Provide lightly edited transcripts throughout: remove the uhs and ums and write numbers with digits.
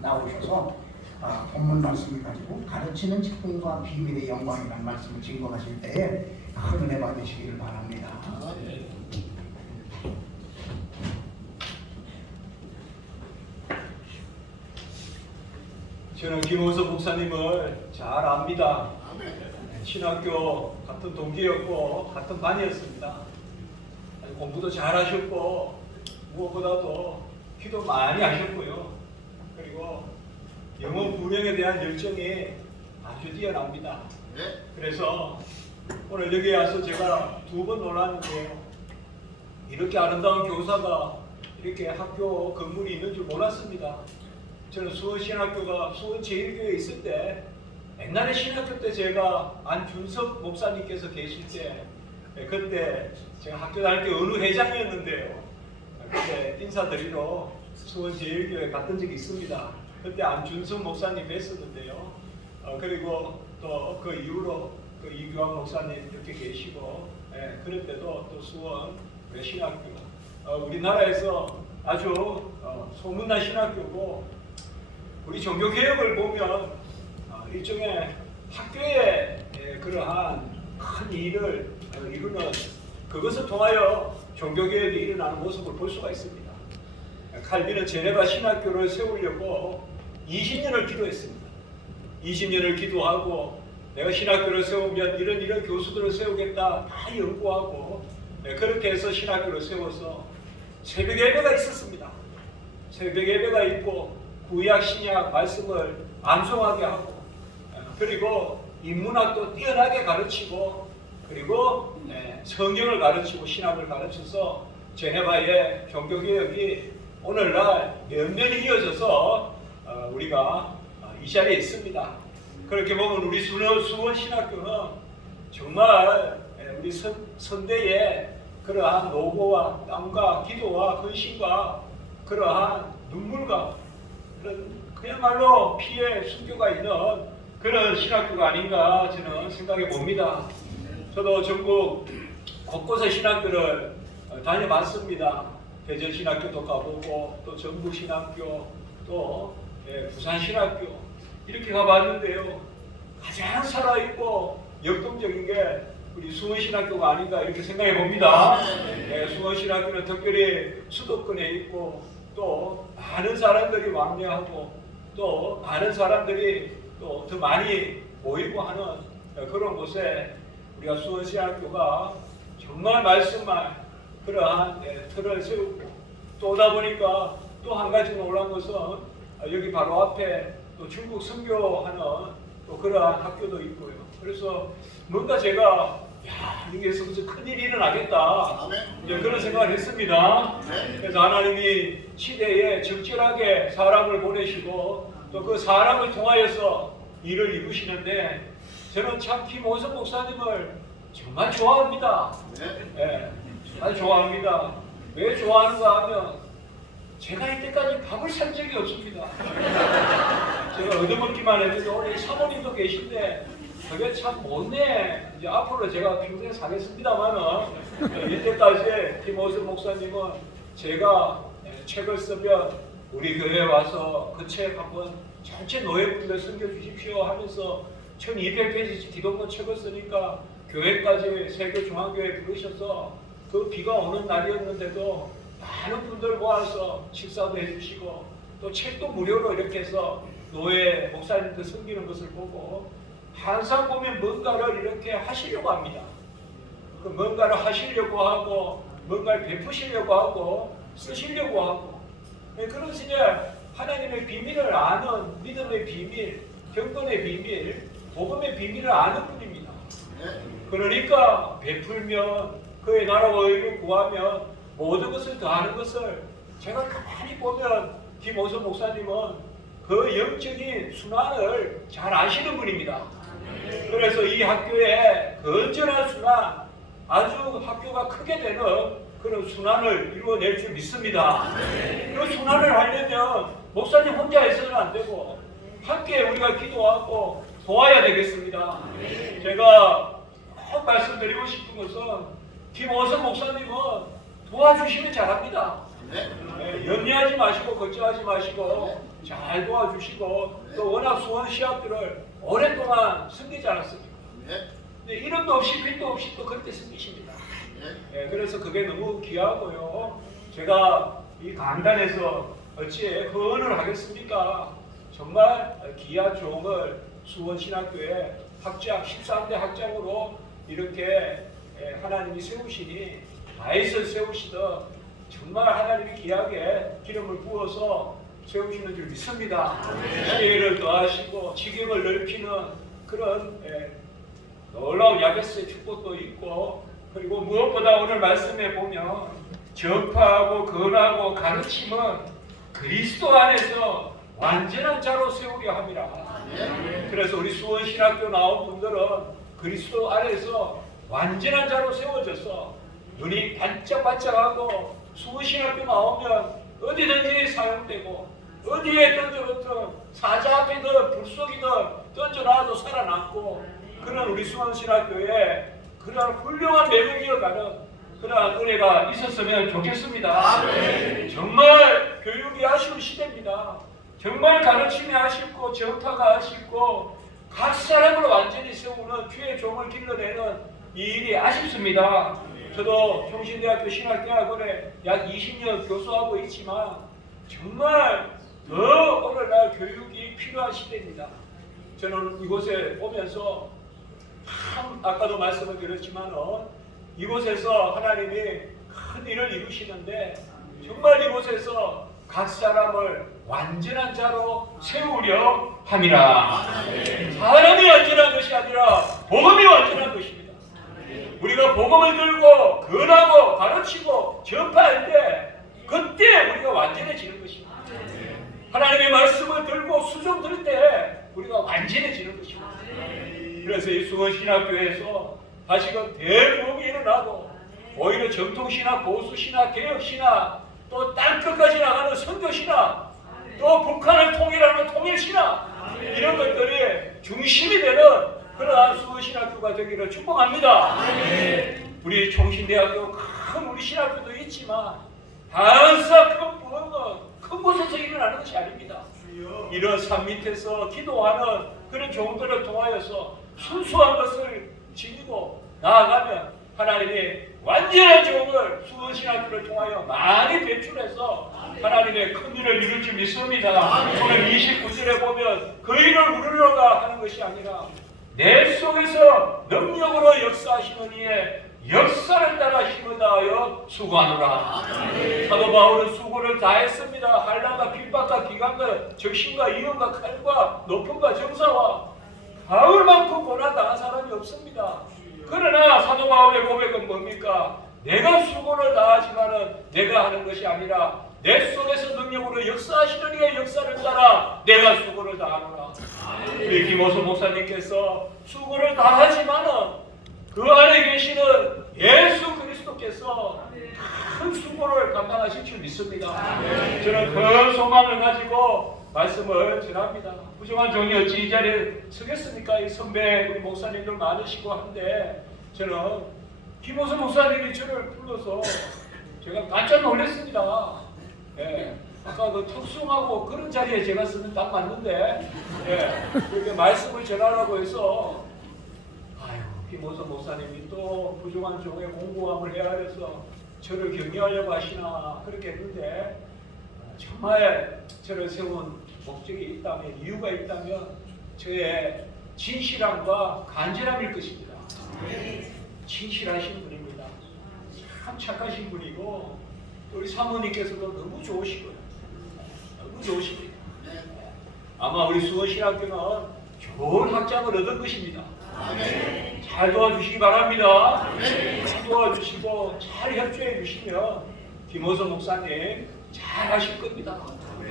나오셔서 본문 말씀을 가지고 가르치는 직분과 비밀의 영광이라는 말씀을 증거하실 때에 큰 은혜 받으시기를 바랍니다. 저는 김호섭 목사님을 잘 압니다. 신학교 같은 동기였고 같은 반이었습니다. 공부도 잘하셨고 무엇보다도 기도 많이 하셨고요. 그리고 영어 분야에 대한 열정이 아주 뛰어납니다. 그래서 오늘 여기 와서 제가 2번 놀랐는데요. 이렇게 아름다운 교사가 이렇게 학교 건물이 있는 줄 몰랐습니다. 저는 수원신학교가 수원제일교회에 있을 때 옛날에 신학교 때 제가 안준석 목사님께서 계실 때 그때 제가 학교 다닐 때 어느 회장이었는데요. 그때 인사드리러 수원제일교회 갔던 적이 있습니다. 그때 안준석 목사님 뵀었는데요. 그리고 또 그 이후로 그 이규환 목사님 이렇게 계시고 그럴 때도 또 수원 신학교 우리나라에서 아주 소문난 신학교고 우리 종교개혁을 보면 일종의 학교의 그러한 큰 일을 이루는 그것을 통하여 종교개혁이 일어나는 모습을 볼 수가 있습니다. 칼빈은 제네바 신학교를 세우려고 20년을 기도했습니다. 20년을 기도하고 내가 신학교를 세우면 이런 교수들을 세우겠다 다 연구하고 그렇게 해서 신학교를 세워서 새벽 예배가 있었습니다. 새벽 예배가 있고 구약 신약 말씀을 암송하게 하고 그리고 인문학도 뛰어나게 가르치고 그리고 성경을 가르치고 신학을 가르쳐서 제네바의 종교개혁이 오늘날 면면이 이어져서 우리가 이 자리에 있습니다. 그렇게 보면 우리 수원신학교는 정말 우리 선대의 그러한 노고와 땀과 기도와 헌신과 그러한 눈물과 그야말로 피의 순교가 있는 그런 신학교가 아닌가 저는 생각해 봅니다. 저도 전국 곳곳의 신학교를 다녀봤습니다. 대전신학교도 가보고 또 전북신학교 또 부산신학교 이렇게 가봤는데요. 가장 살아있고 역동적인 게 우리 수원신학교가 아닌가 이렇게 생각해 봅니다. 수원신학교는 특별히 수도권에 있고 또 많은 사람들이 왕래하고 또 많은 사람들이 또 더 많이 모이고 하는 그런 곳에 우리가 수원신학교가 정말 말씀만 그러한 틀을 세우고 또 오다 보니까 또 한 가지 놀란 것은 여기 바로 앞에 또 중국 선교하는 또 그러한 학교도 있고요. 그래서 뭔가 제가 여기에서 무슨 큰일이 일어나겠다 이제 그런 생각을 했습니다. 그래서 하나님이 시대에 적절하게 사람을 보내시고 또 그 사람을 통하여서 일을 이루시는데 저는 참 김호섭 목사님을 정말 좋아합니다. 정말 좋아합니다. 왜 좋아하는가 하면 제가 이때까지 밥을 산 적이 없습니다. 제가 얻어먹기만 했는데 오늘 사모님도 계신데 그게 참 못내. 이제 앞으로 제가 평생 사겠습니다만은 이때까지 김호섭 목사님은 제가 책을 쓰면 우리 교회에 와서 그 책 한번 전체 노예분들 섬겨주십시오 하면서 1200페이지 기독교 책을 쓰니까 교회까지 세교중앙교회 부르셔서 그 비가 오는 날이었는데도 많은 분들 모아서 식사도 해주시고 또 책도 무료로 이렇게 해서 노예 목사님들 섬기는 것을 보고 항상 보면 뭔가를 이렇게 하시려고 합니다. 그 뭔가를 하시려고 하고 뭔가를 베푸시려고 하고 쓰시려고 하고 그런 이제 하나님의 비밀을 아는 믿음의 비밀, 경건의 비밀, 복음의 비밀을 아는 분입니다. 그러니까 베풀면 그의 나라와 의를 구하면 모든 것을 더하는 것을 제가 가만히 보면 김호섭 목사님은 그 영적인 순환을 잘 아시는 분입니다. 그래서 이 학교에 건전한 순환, 아주 학교가 크게 되는 그런 순환을 이루어낼 줄 믿습니다. 그 순환을 하려면 목사님 혼자 해서는 안 되고 함께 우리가 기도하고 도와야 되겠습니다. 제가 꼭 말씀드리고 싶은 것은 김호섭 목사님은 도와주시면 잘합니다. 염려하지 마시고 걱정하지 마시고 잘 도와주시고 또 워낙 수원 시합들을 오랫동안 섬기지 않았습니까? 근데 이름도 없이 빚도 없이 또 그렇게 섬기십니다. 그래서 그게 너무 귀하고요. 제가 이 강단에서 어찌 헌언을 하겠습니까? 정말 귀한 종을 수원신학교에 학장 13대 학장으로 이렇게 하나님이 세우시니 다윗을 세우시듯 정말 하나님이 귀하게 기름을 부어서 세우시는 줄 믿습니다. 지혜를 더하시고 지경을 넓히는 그런 놀라운 야베스의 축복도 있고, 그리고 무엇보다 오늘 말씀에 보면 전파하고 권하고 가르침은 그리스도 안에서 완전한 자로 세우려 함이라. 그래서 우리 수원신학교 나온 분들은 그리스도 안에서 완전한 자로 세워져서 눈이 반짝반짝하고 수원신학교 나오면 어디든지 사용되고 어디에 던져놓든 사자 앞이든 불 속이든 던져놔도 살아남고 그런 우리 수원신학교에 그런 훌륭한 매력을 이어가는 그런 은혜가 있었으면 좋겠습니다. 정말 교육이 아쉬운 시대입니다. 정말 가르침이 아쉽고 전파가 아쉽고 각 사람을 완전히 세우는 주의 종을 길러내는 이 일이 아쉽습니다. 저도 총신대학교 신학대학원에 약 20년 교수하고 있지만 정말 더 오늘날 교육이 필요한 시대입니다. 저는 이곳에 오면서 참 아까도 말씀을 드렸지만 이곳에서 하나님이 큰 일을 이루시는데 정말 이곳에서 각 사람을 완전한 자로 세우려 함이라. 사람이 완전한 것이 아니라 복음이 완전한 것입니다. 우리가 복음을 들고 권하고 가르치고 전파할 때 그때 우리가 완전해지는 것입니다. 하나님의 말씀을 들고 수종 들을 때 우리가 완전해지는 것입니다. 그래서 이 수원신학교에서 다시금 대부흥이 일어나고 오히려 정통신학, 보수신학, 개혁신학 또 땅끝까지 나가는 선교신학 또 북한을 통일하는 통일신학 이런 것들이 중심이 되는 그러한 수원신학교가 되기를 축복합니다. 우리 총신대학교 큰 우리 신학교도 있지만 항상 큰 부흥은 큰 곳에서 일어나는 것이 아닙니다. 이런 산 밑에서 기도하는 그런 종들을 통하여서 순수한 것을 지니고 나아가면 하나님이 완전한 종을 수원신학교를 통하여 많이 배출해서 하나님의 큰 일을 이룰 줄 믿습니다. 오늘 29절에 보면 그 일을 우르러가 하는 것이 아니라 내 속에서 능력으로 역사하시는 이의 역사를 따라 힘을 다하여 수고하노라. 사도 바울은 수고를 다했습니다. 한란과 핍박과 기간과 적신과 이혼과 칼과 높음과 정사와 바울만큼 고난당한 사람이 없습니다. 그러나 사도 바울의 고백은 뭡니까? 내가 수고를 다하지만은 내가 하는 것이 아니라 내 속에서 능력으로 역사하시는 이의 역사를 따라 내가 수고를 다하노라. 우리 김호수 목사님께서 수고를 다하지만은 그 안에 계시는 예수 그리스도께서 큰 수고를 감당하실 줄 믿습니다. 저는 그 소망을 가지고 말씀을 전합니다. 부정한 종이 어찌 이 자리에 서겠습니까? 이 선배 우리 목사님들 많으시고 한데 저는 김호수 목사님이 저를 불러서 제가 깜짝 놀랐습니다. 아까 그 특송하고 그런 자리에 제가 쓰면 딱 맞는데 이렇게 말씀을 전하라고 해서 김호수 목사님이 또 부정한 종의 공고함을 헤아려서 저를 격려하려고 하시나 그렇게 했는데 정말 저를 세운 목적이 있다면 이유가 있다면 저의 진실함과 간절함일 것입니다. 진실하신 분입니다. 참 착하신 분이고 우리 사모님께서도 너무 좋으시고요. 너무 좋으십니다. 아마 우리 수원신학교는 좋은 학장을 얻은 것입니다. 잘 도와주시기 바랍니다. 잘 도와주시고 잘 협조해 주시면 김호수 목사님 잘 하실 겁니다.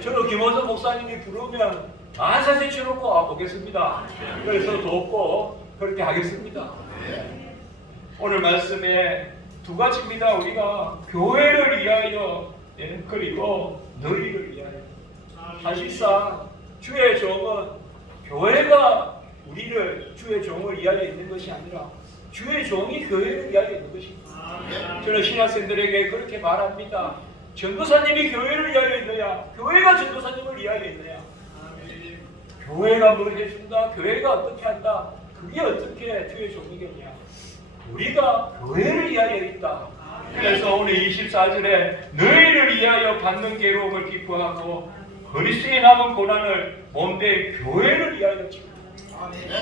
저는 김호수 목사님이 부르면 만사세 쳐놓고 와보겠습니다. 그래서 돕고 그렇게 하겠습니다. 오늘 말씀에 두 가지입니다. 우리가 교회를 위하여 그리고 너희를 위하여. 사실상 주의 종은 교회가 우리를 주의 종을 위하여 있는 것이 아니라 주의 종이 교회를 위하여 있는 것입니다. 저는 신학생들에게 그렇게 말합니다. 전도사님이 교회를 위하여 있느냐? 교회가 전도사님을 위하여 있느냐? 교회가 뭘 해준다? 교회가 어떻게 한다? 그게 어떻게 주의 종이겠냐? 우리가 교회를 위하여 있다. 그래서 오늘 24절에 너희를 위하여 받는 괴로움을 기뻐하고 그리스도의 남은 고난을 몸대 교회를 위하여 치고.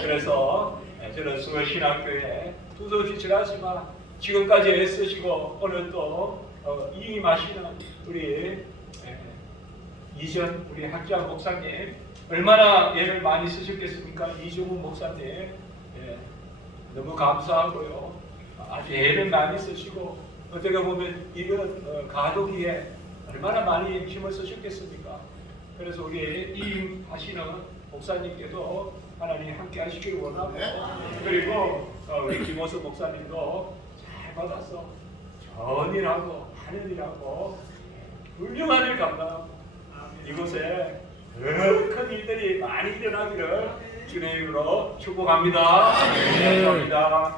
그래서 저는 수월신학교에 두서없이 지나지만 지금까지 애쓰시고 오늘 또 이임하시는 우리 이전 우리 학장 목사님 얼마나 애를 많이 쓰셨겠습니까? 이종훈 목사님 너무 감사하고요. 아주 애를 많이 쓰시고 어떻게 보면 이런 가족이에 얼마나 많이 힘을 쓰셨겠습니까? 그래서 우리 이임하시는 목사님께도 하나님 함께 하시기를 원하고 그리고 우리 김호수 목사님도 잘 받아서 전일하고 하늘이라고 훌륭한 일 감당하고 이곳에 더 큰 일들이 많이 일어나기를 주님으로 축복합니다. 감사합니다.